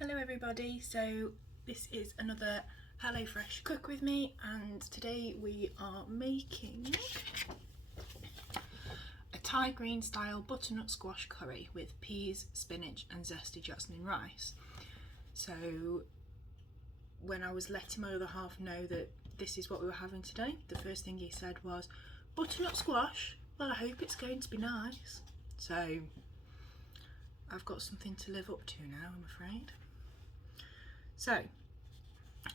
Hello everybody, so this is another HelloFresh Cook With Me, and today we are making a Thai green style butternut squash curry with peas, spinach and zesty jasmine rice. So when I was letting my other half know that this is what we were having today, the first thing he said was, butternut squash? Well, I hope it's going to be nice. So I've got something to live up to now, I'm afraid. So,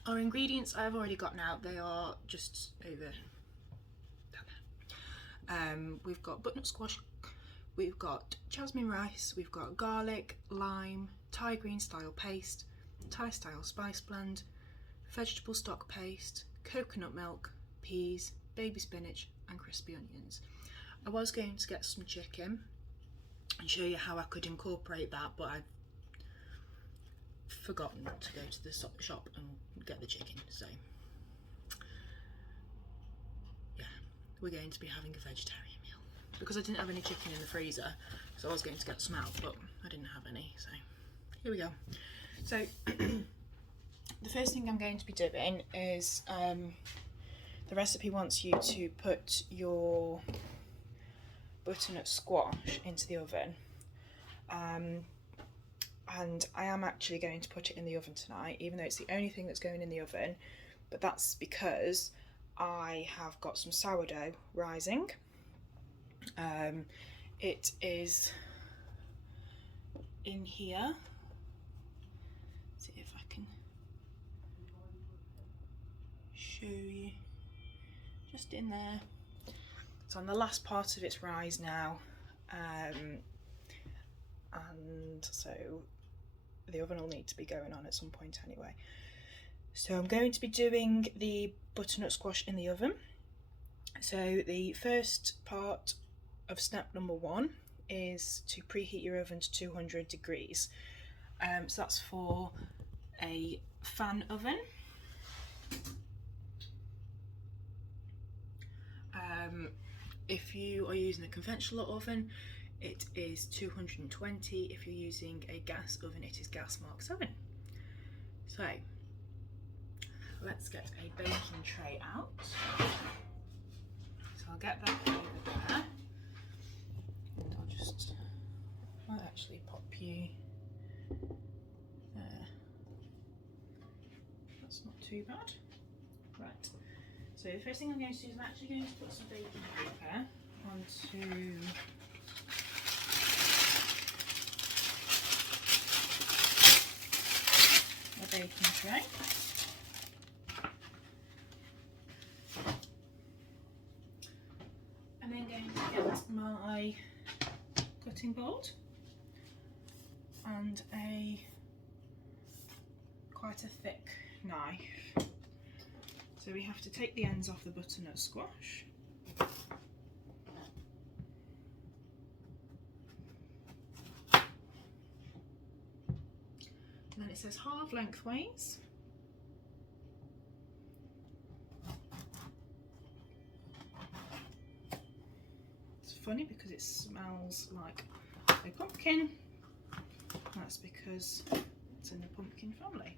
our ingredients I've already got now, they are just over there. We've got butternut squash, we've got jasmine rice, we've got garlic, lime, Thai green style paste, Thai style spice blend, vegetable stock paste, coconut milk, peas, baby spinach and crispy onions. I was going to get some chicken and show you how I could incorporate that, but I've forgotten to go to the shop and get the chicken, so yeah, we're going to be having a vegetarian meal because I didn't have any chicken in the freezer, so I was going to get some out, but I didn't have any, so here we go. So the first thing I'm going to be doing is the recipe wants you to put your butternut squash into the oven, and I am actually going to put it in the oven tonight, even though it's the only thing that's going in the oven, but that's because I have got some sourdough rising. It is in here. See if I can show you, just in there. It's on the last part of its rise now, and so the oven will need to be going on at some point anyway. So I'm going to be doing the butternut squash in the oven. So the first part of step number 1 is to preheat your oven to 200 degrees. So that's for a fan oven. If you are using a conventional oven, it is 220. If you're using a gas oven, it is gas mark 7. So let's get a baking tray out. So I'll get that over there, and I'll actually pop you there. That's not too bad. Right. So the first thing I'm going to do is I'm actually going to put some baking paper onto a baking tray. I'm then going to get my cutting board and quite a thick knife. So we have to take the ends off the butternut squash. And then it says halve lengthways. It's funny because it smells like a pumpkin. That's because it's in the pumpkin family.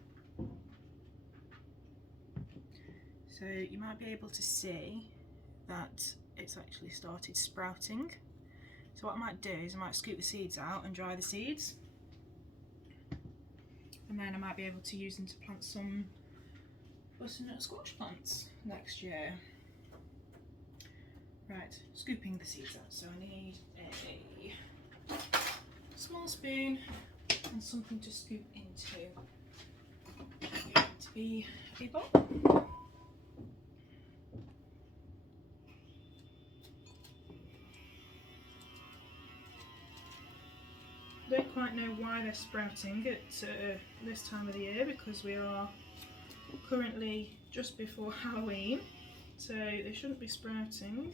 So you might be able to see that it's actually started sprouting. So what I might do is I might scoop the seeds out and dry the seeds, and then I might be able to use them to plant some butternut squash plants next year. Right, scooping the seeds out. So I need a small spoon and something to scoop into. It's going to be a bowl. I don't quite know why they're sprouting at this time of the year, because we are currently just before Halloween, so they shouldn't be sprouting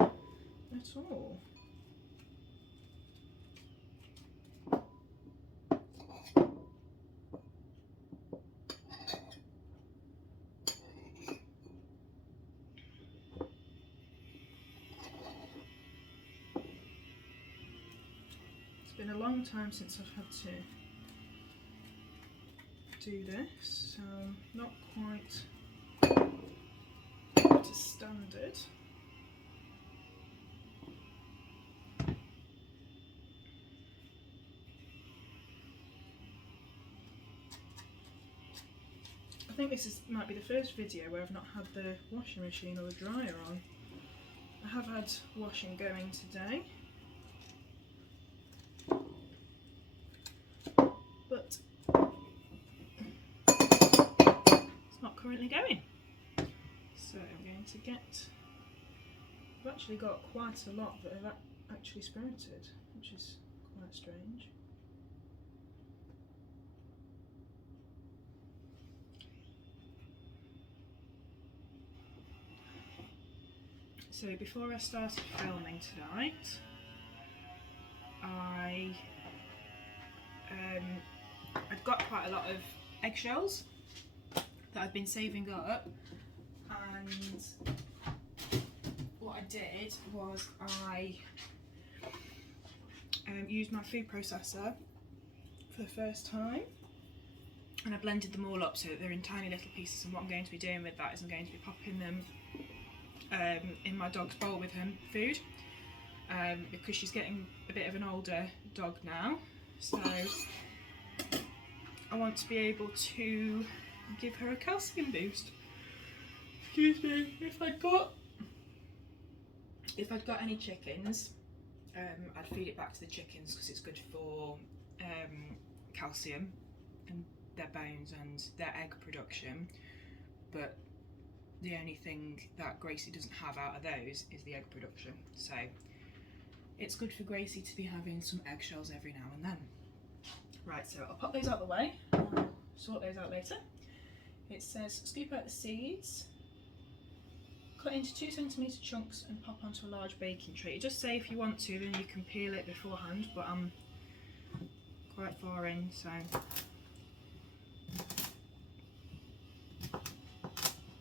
at all. It's been a long time since I've had to do this, so not quite up to standard. I think this might be the first video where I've not had the washing machine or the dryer on. I have had washing going today, but it's not currently going. So I'm going to get, I've actually got quite a lot that have actually sprouted, which is quite strange. So before I started filming tonight, I'd got quite a lot of eggshells that I'd been saving up, and what I did was I used my food processor for the first time, and I blended them all up so that they're in tiny little pieces, and what I'm going to be doing with that is I'm going to be popping them in my dog's bowl with her food, because she's getting a bit of an older dog now, so I want to be able to give her a calcium boost. Excuse me. If I'd got any chickens, I'd feed it back to the chickens because it's good for calcium and their bones and their egg production, but the only thing that Gracie doesn't have out of those is the egg production, so it's good for Gracie to be having some eggshells every now and then. Right, so I'll pop those out the way, I'll sort those out later. It says scoop out the seeds, cut into 2 centimetre chunks and pop onto a large baking tray. It does say if you want to then you can peel it beforehand, but I'm quite far in, so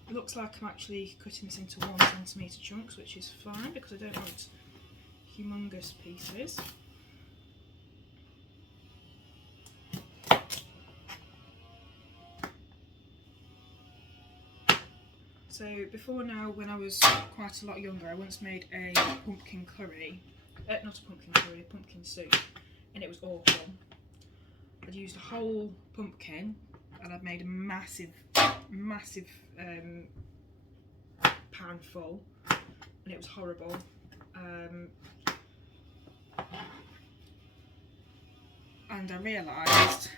it looks like I'm actually cutting this into 1 centimetre chunks, which is fine because I don't want humongous pieces. So before now, when I was quite a lot younger, I once made a pumpkin curry, not a pumpkin curry, a pumpkin soup, and it was awful. I'd used a whole pumpkin and I'd made a massive pan full, and it was horrible. And I realised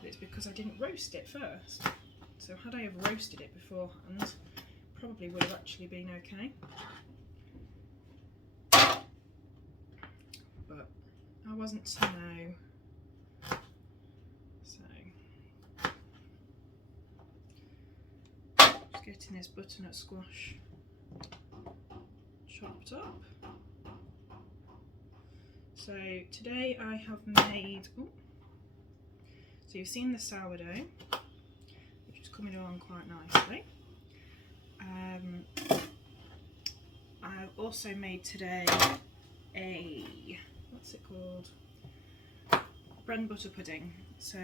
that it's because I didn't roast it first. So had I have roasted it beforehand, probably would have actually been okay. But I wasn't to know. So just getting this butternut squash chopped up. So today I have made, so you've seen the sourdough, which is coming along quite nicely. I've also made today a, what's it called? Bread and butter pudding. So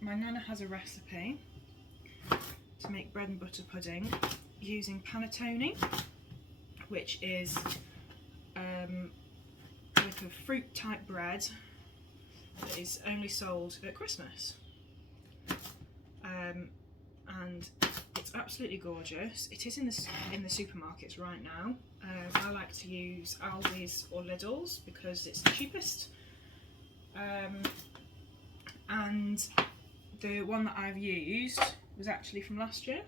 my nana has a recipe to make bread and butter pudding using panettone, which is like a fruit type bread that is only sold at Christmas, and it's absolutely gorgeous. It is in the supermarkets right now. I like to use Aldi's or Lidl's because it's the cheapest, and the one that I've used was actually from last year.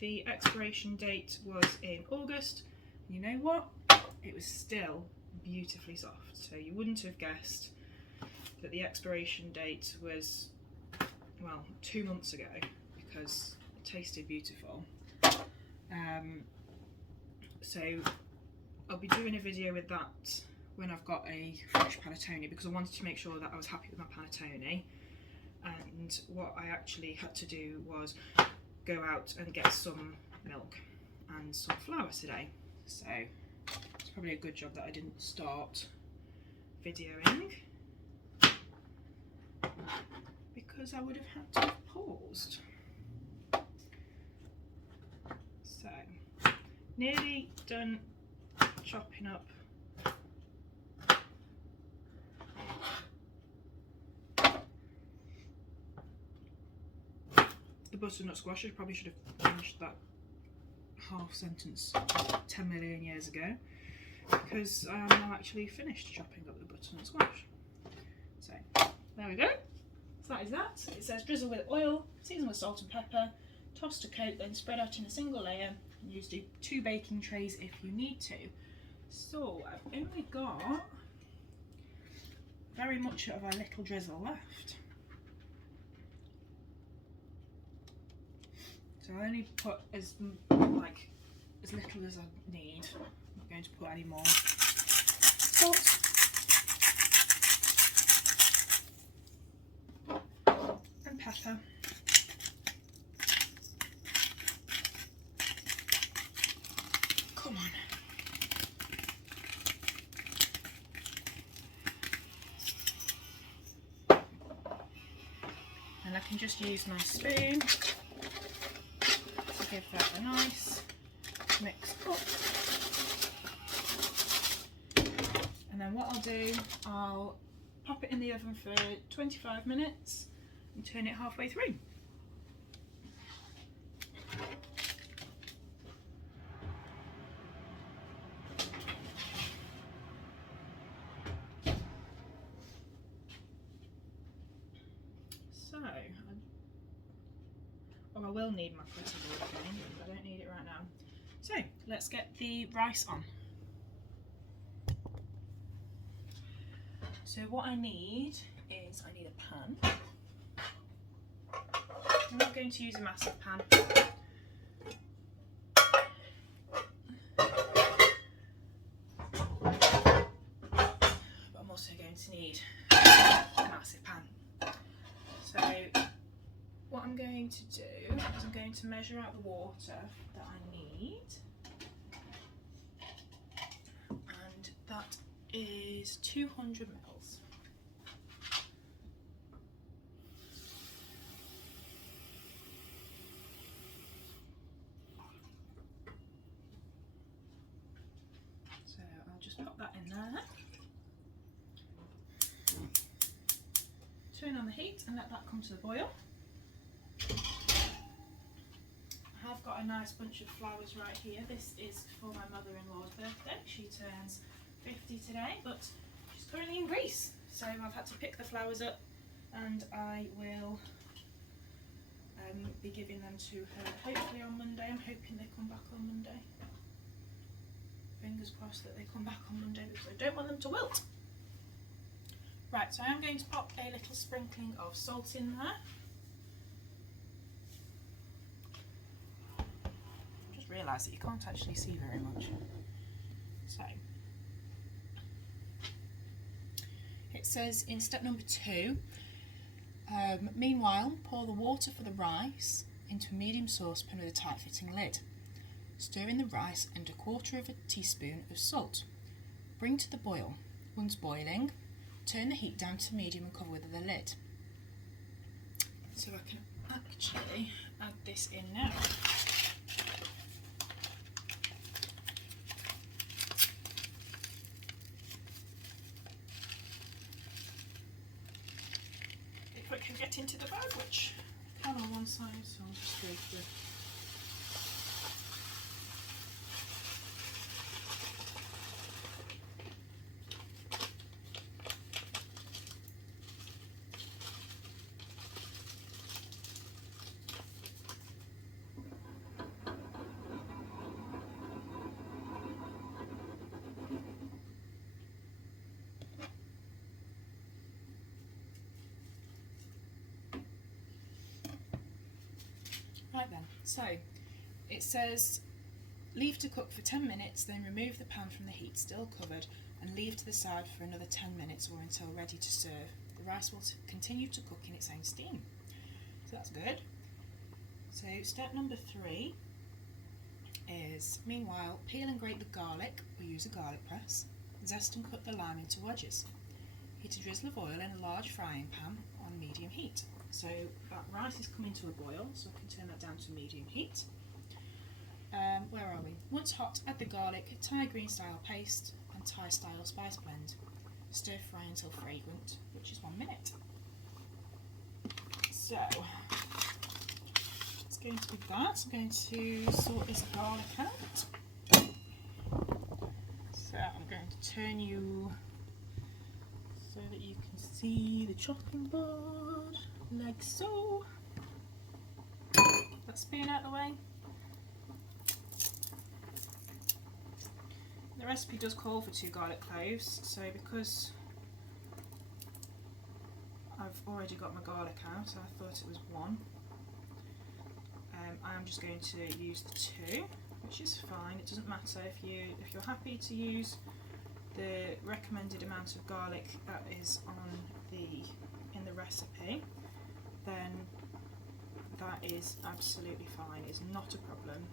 The expiration date was in August. You know what? It was still beautifully soft, so you wouldn't have guessed that the expiration date was, well, 2 months ago, because it tasted beautiful. So I'll be doing a video with that when I've got a fresh panettone, because I wanted to make sure that I was happy with my panettone. And what I actually had to do was go out and get some milk and some flour today, so it's probably a good job that I didn't start videoing, because because I would have had to have paused. So, nearly done chopping up the butternut squash. I probably should have finished that half sentence 10 million years ago, because I am now actually finished chopping up the butternut squash. So there we go. So that is that. It says drizzle with oil, season with salt and pepper, toss to coat, then spread out in a single layer, and use 2 baking trays if you need to. So I've only got very much of our little drizzle left. So I only put as little as I need. I'm not going to put any more salt. And pepper. Come on. And I can just use my spoon to give that a nice mix up. And then what I'll do, I'll pop it in the oven for 25 minutes and turn it halfway through. So, I will need my cutting board again, but I don't need it right now. So, let's get the rice on. So what I need is, I need a pan. I'm not going to use a massive pan. But I'm also going to need a massive pan. So what I'm going to do is I'm going to measure out the water that I need. And that is 200 ml. So I'll just pop that in there. Turn on the heat and let that come to the boil. I have got a nice bunch of flowers right here. This is for my mother-in-law's birthday. She turns 50 today, but she's currently in Greece. So I've had to pick the flowers up and I will be giving them to her hopefully on Monday. I'm hoping they come back on Monday. Fingers crossed that they come back on Monday because I don't want them to wilt. Right, so I'm going to pop a little sprinkling of salt in there. Just realised that you can't actually see very much. So it says in step number 2, meanwhile pour the water for the rice into a medium saucepan with a tight fitting lid. Stir in the rice and 1/4 of a teaspoon of salt. Bring to the boil. Once boiling, turn the heat down to medium and cover with the lid. So I can actually add this in now. If I can get into the bag, which I can on one side, so I'll just go through. Right then, so it says leave to cook for 10 minutes, then remove the pan from the heat still covered and leave to the side for another 10 minutes or until ready to serve. The rice will continue to cook in its own steam. So that's good. So step number 3 is, meanwhile, peel and grate the garlic or use a garlic press. Zest and cut the lime into wedges. Heat a drizzle of oil in a large frying pan on medium heat. So that rice is coming to a boil, so I can turn that down to medium heat. Where are we? Once hot, add the garlic, Thai green style paste and Thai style spice blend. Stir fry until fragrant, which is 1 minute. So it's going to be that. I'm going to sort this garlic out. So I'm going to turn you so that you can see the chopping board, like so. That spoon out of the way. The recipe does call for 2 garlic cloves, so because I've already got my garlic out, I thought it was 1. I am just going to use the 2, which is fine. It doesn't matter if you're happy to use the recommended amount of garlic that is in the recipe, then that is absolutely fine. It's not a problem.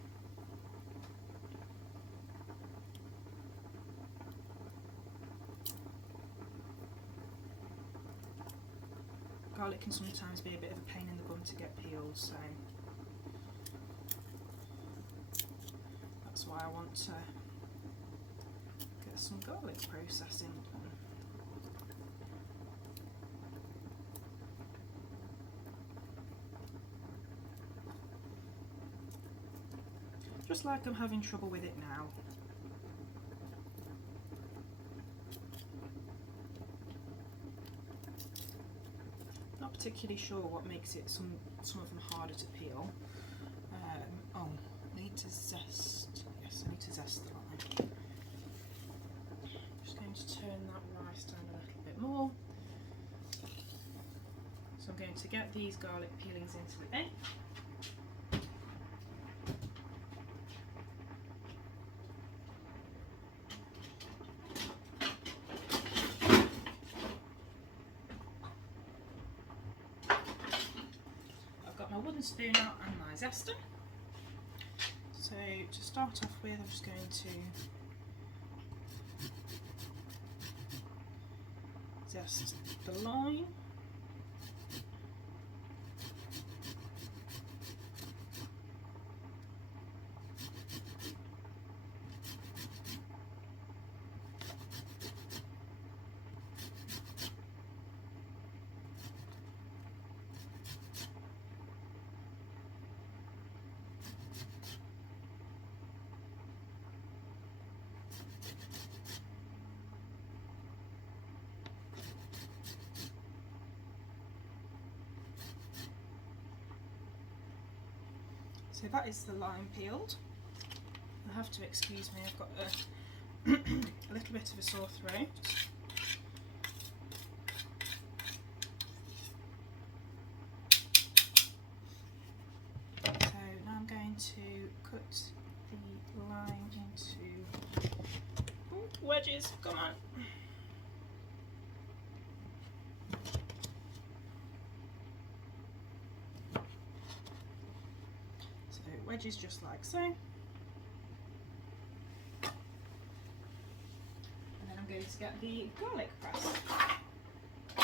Garlic can sometimes be a bit of a pain in the bum to get peeled, so that's why I want to get some garlic processing done. Just like I'm having trouble with it now. Not particularly sure what makes it some of them harder to peel. Oh, I need to zest. Yes, I need to zest the lime. Just going to turn that rice down a little bit more. So I'm going to get these garlic peelings into it then. My wooden spoon out and my zester. So to start off with, I'm just going to zest the lime. So that is the lime peeled. You'll have to excuse me, I've got a little bit of a sore throat. So now I'm going to cut the lime into wedges, come on. Wedges just like so, and then I'm going to get the garlic press. I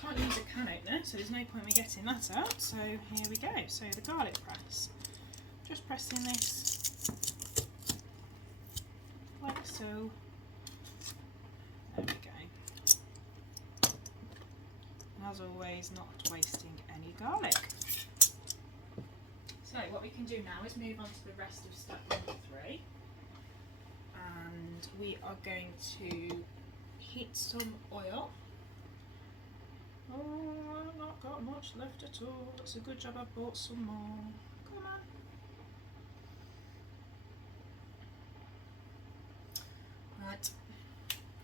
can't use a can opener, so there's no point in me getting that out, so here we go. So the garlic press, just pressing this like so. There we go. As always, not wasting any garlic. So what we can do now is move on to the rest of step number 3, and we are going to heat some oil. Oh, I've not got much left at all. It's a good job I've bought some more. Come on. Right,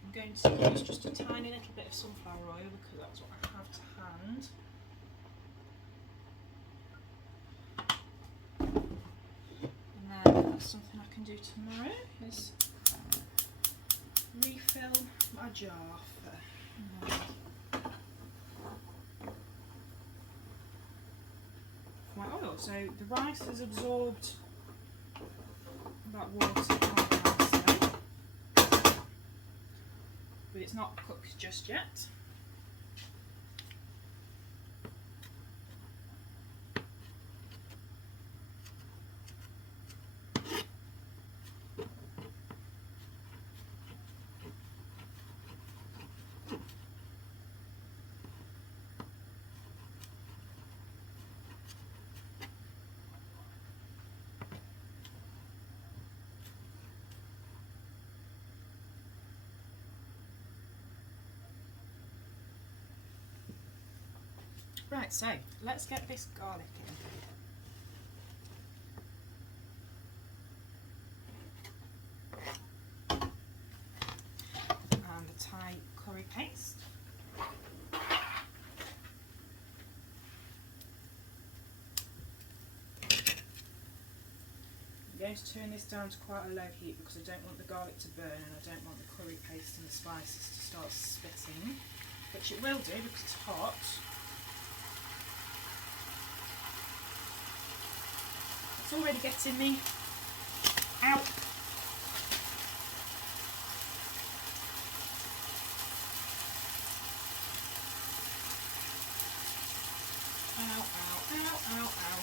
I'm going to use just a tiny little bit of sunflower oil because that's what I have to hand. Something I can do tomorrow is refill my jar for my oil. So the rice has absorbed that water quite nicely, but it's not cooked just yet. Right, so let's get this garlic in. And the Thai curry paste. I'm going to turn this down to quite a low heat because I don't want the garlic to burn and I don't want the curry paste and the spices to start spitting, which it will do because it's hot. It's already getting me. Ow! Ow, ow, ow, ow, ow.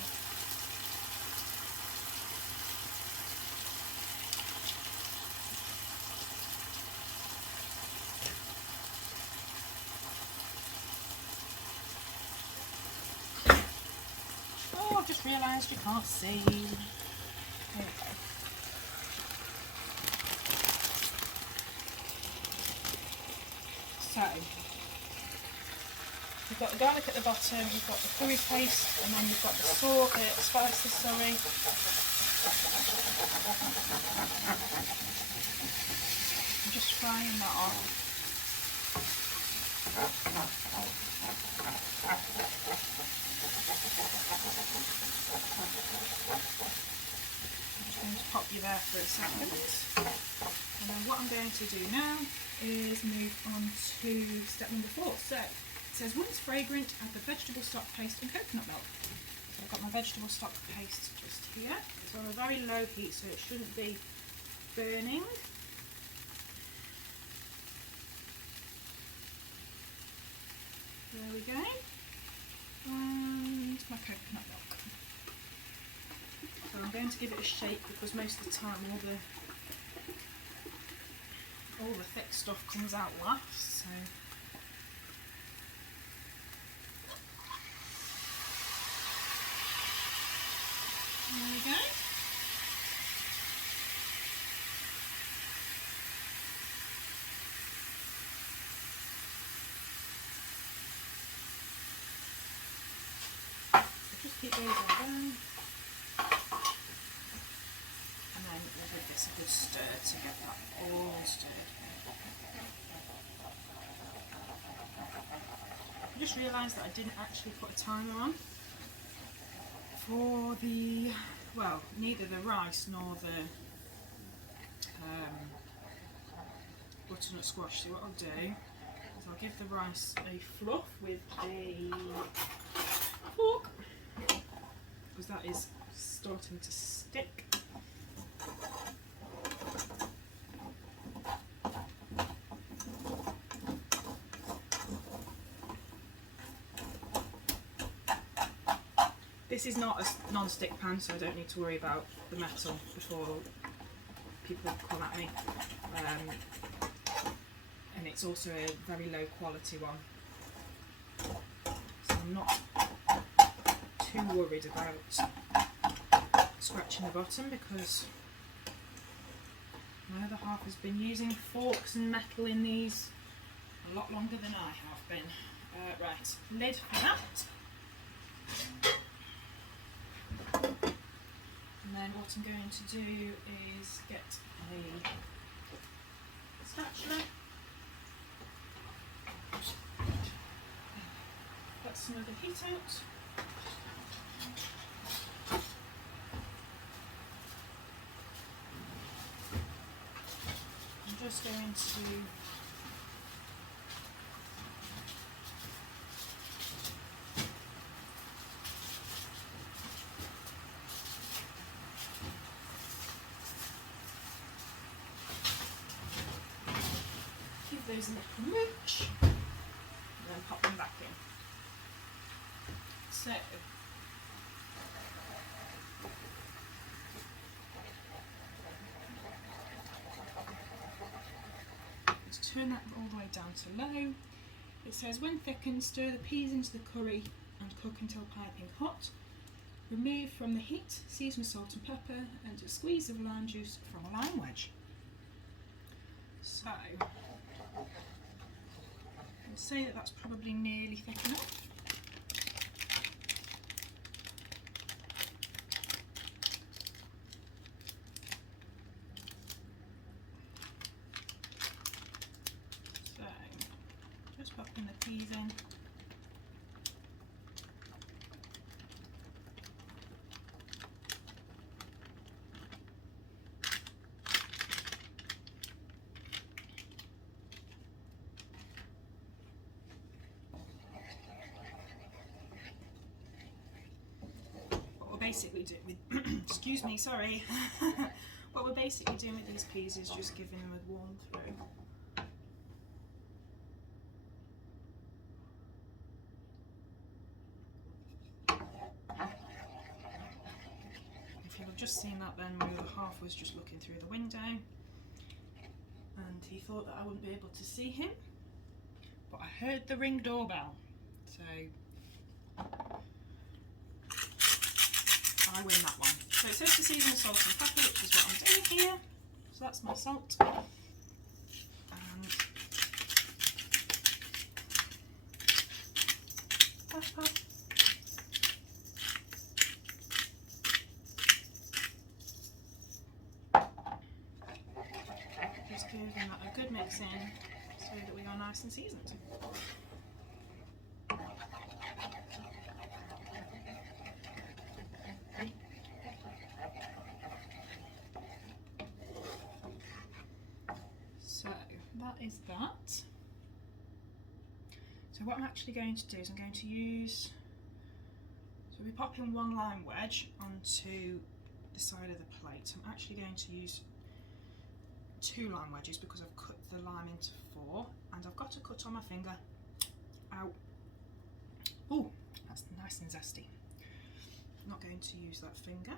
Oh, I've just realised you can't see. There we go. So, we've got the garlic at the bottom, we've got the curry paste, and then we've got the spices, sorry. I'm just frying that off. I'm just going to pop you there for a second. And then what I'm going to do now is move on to step number 4. So it says once fragrant, add the vegetable stock paste and coconut milk. So I've got my vegetable stock paste just here. It's on a very low heat so it shouldn't be burning. There we go. And my coconut milk. So I'm going to give it a shake because most of the time all the thick stuff comes out last. So there we go. So just keep those on down. And then we'll give this a good stir to get that all stirred. I just realised that I didn't actually put a timer on for the, well, neither the rice nor the butternut squash. So what I'll do is I'll give the rice a fluff with a fork because that is starting to stick. This is not a non-stick pan, so I don't need to worry about the metal before people come at me. And it's also a very low quality one. So I'm not too worried about scratching the bottom because my other half has been using forks and metal in these a lot longer than I have been. Right, lid for that. And then what I'm going to do is get a spatula, let some of the heat out. I'm just going to those a little mooch and then pop them back in. So let's turn that all the way down to low. It says when thickened, stir the peas into the curry and cook until piping hot. Remove from the heat, season with salt and pepper and a squeeze of lime juice from a lime wedge. So I'll say that that's probably nearly thick enough. Just popping the peas in. Basically do with excuse me, sorry. What we're basically doing with these peas is just giving them a warm through. If you've just seen that, then my other half was just looking through the window and he thought that I wouldn't be able to see him, but I heard the ring doorbell, so I win that one. So it says to season with salt and pepper, which is what I'm doing here. So that's my salt. And pepper. Just giving that a good mix in so that we are nice and seasoned. That is that. So what I'm actually going to do is I'm going to use, so we're popping one lime wedge onto the side of the plate. So I'm actually going to use 2 lime wedges because I've cut the lime into 4 and I've got a cut on my finger. Ow. Oh, that's nice and zesty. I'm not going to use that finger.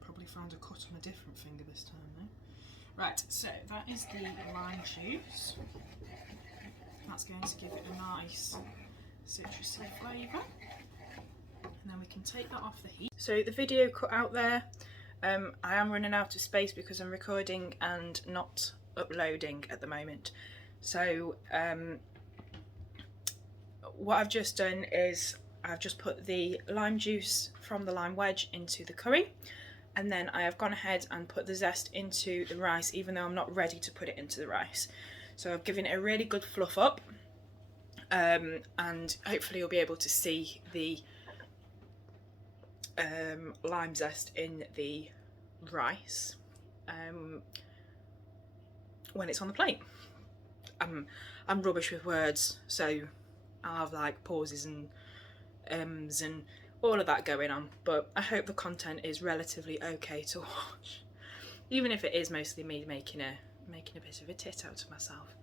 Probably found a cut on a different finger this time though. Right, so that is the lime juice. That's going to give it a nice citrusy flavour. And then we can take that off the heat. So the video cut out there. I am running out of space because I'm recording and not uploading at the moment. So what I've just done is I've just put the lime juice from the lime wedge into the curry. And then I have gone ahead and put the zest into the rice, even though I'm not ready to put it into the rice. So I've given it a really good fluff up, and hopefully you'll be able to see the lime zest in the rice when it's on the plate. I'm rubbish with words, so I'll have like pauses and ums and all of that going on, but I hope the content is relatively okay to watch, even if it is mostly me making a bit of a tit out of myself.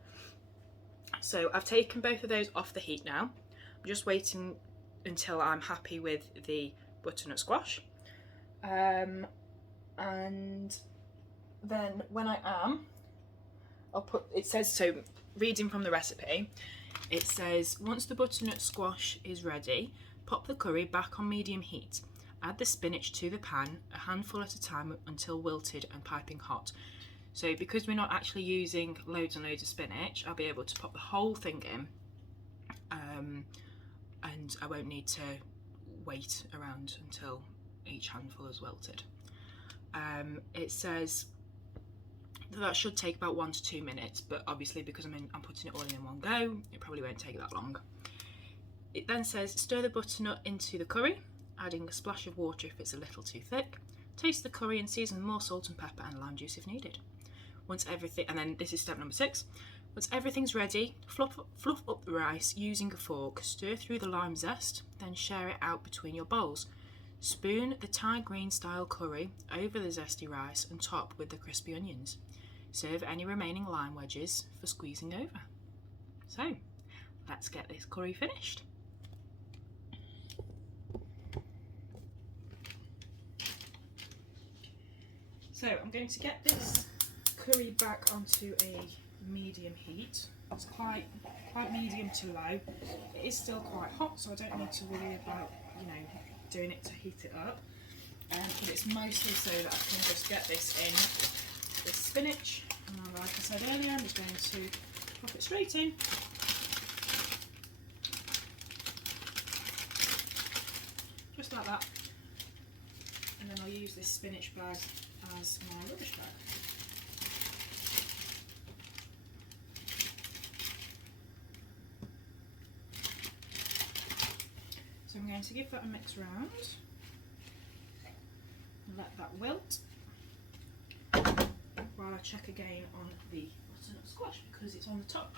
So I've taken both of those off the heat now. I'm just waiting until I'm happy with the butternut squash, and then when I am, I'll put, it says, so reading from the recipe, it says once the butternut squash is ready, pop the curry back on medium heat. Add the spinach to the pan, a handful at a time until wilted and piping hot. So because we're not actually using loads and loads of spinach, I'll be able to pop the whole thing in, and I won't need to wait around until each handful is wilted. It says that should take about 1 to 2 minutes, but obviously because I'm putting it all in one go, it probably won't take that long. It then says stir the butternut into the curry, adding a splash of water if it's a little too thick. Taste the curry and season with more salt and pepper and lime juice if needed. Once everything, and then this is step number 6. Once everything's ready, fluff up the rice using a fork, stir through the lime zest, then share it out between your bowls. Spoon the Thai green style curry over the zesty rice and top with the crispy onions. Serve any remaining lime wedges for squeezing over. So, let's get this curry finished. So I'm going to get this curry back onto a medium heat. It's quite medium to low. It is still quite hot, so I don't need to worry about, you know, doing it to heat it up. But it's mostly so that I can just get this in, this spinach, and then, like I said earlier, I'm just going to pop it straight in. Just like that. And then I'll use this spinach bag as my rubbish bag. going to give that a mix round. Let that wilt while I check again on the butternut squash, because it's on the top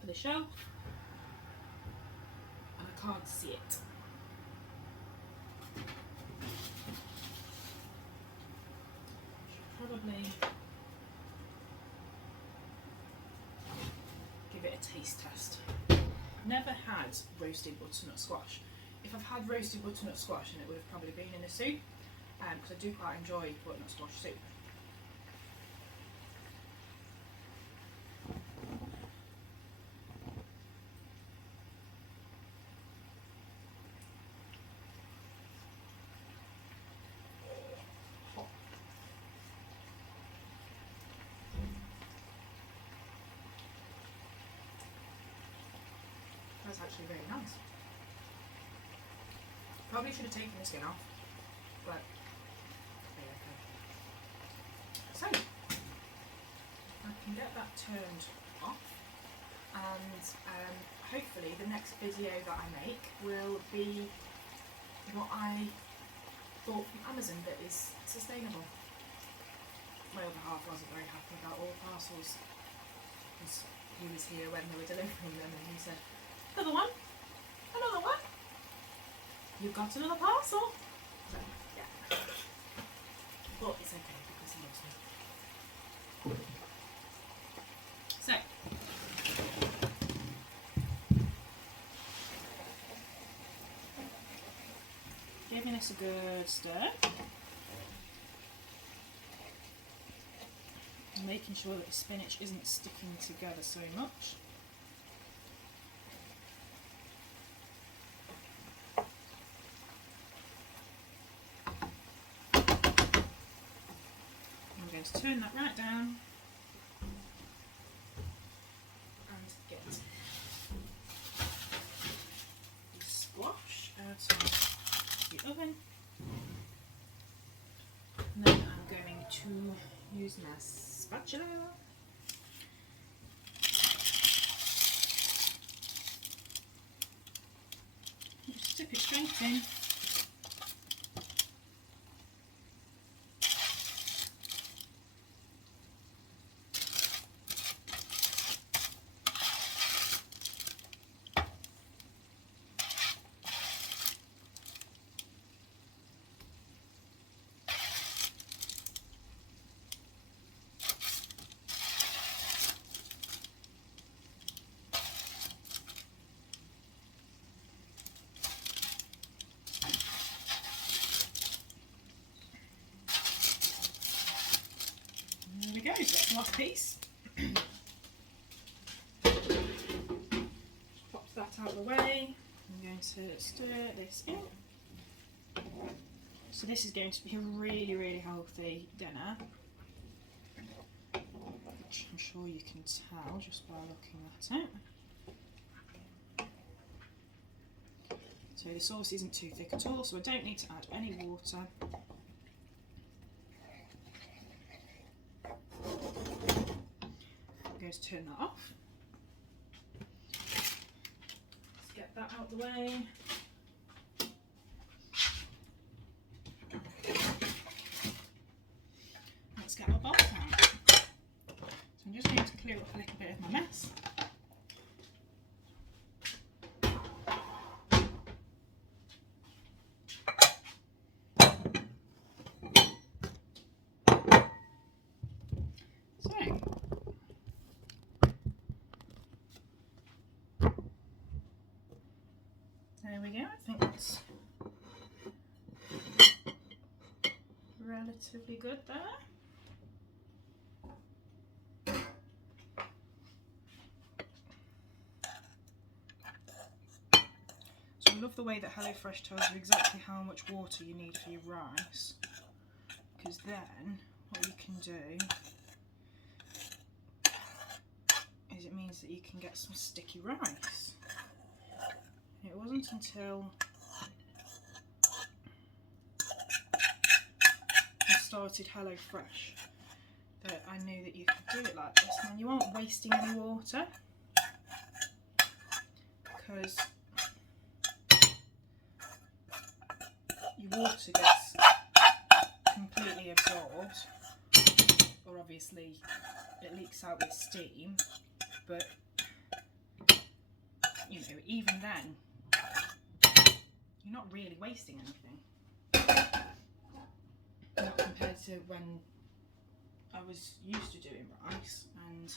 of the shelf and I can't see it. Should probably give it a taste test. Never had roasted butternut squash. If I've had roasted butternut squash, then it would have probably been in a soup, because I do quite enjoy butternut squash soup. That's actually very nice. Probably should have taken the skin off, but okay. So I can get that turned off, and hopefully the next video that I make will be what I bought from Amazon that is sustainable. My other half wasn't very happy about all parcels, because he was here when they were delivering them and he said, "Another one? Another one? You've got another parcel." So, yeah. But it's okay because he loves me. So, giving this a good stir. And making sure that the spinach isn't sticking together so much. To turn that right down and get the squash out of the oven, and then I'm going to use my spatula just dip it straight in. There we go, that's the last piece. Pop that out of the way. I'm going to stir this in. So this is going to be a really, really healthy dinner, which I'm sure you can tell just by looking at it. So the sauce isn't too thick at all, so I don't need to add any water. I'm going to turn that off. Let's get that out of the way. Let's get my bowl out. So I'm just going to clear up a little bit of my mess. There we go, I think that's relatively good there. So I love the way that HelloFresh tells you exactly how much water you need for your rice, because then what you can do is it means that you can get some sticky rice. It wasn't until I started HelloFresh that I knew that you could do it like this, and you aren't wasting any water, because your water gets completely absorbed, or obviously it leaks out with steam, but you know, even then you're not really wasting anything, not compared to when I was used to doing rice, and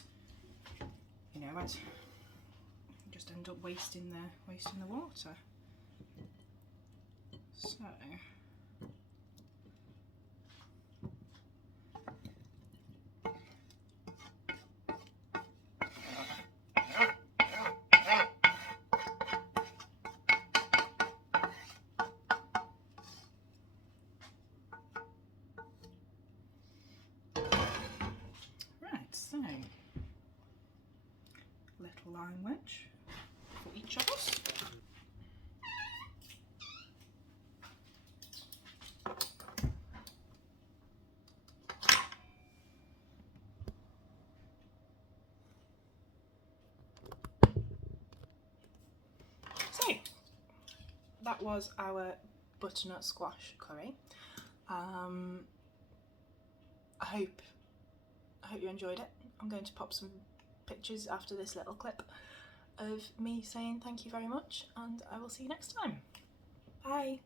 you know, I'd just end up wasting the water. So so, little lime wedge for each of us. So, that was our butternut squash curry. I hope you enjoyed it. I'm going to pop some pictures after this little clip of me saying thank you very much, and I will see you next time. Bye.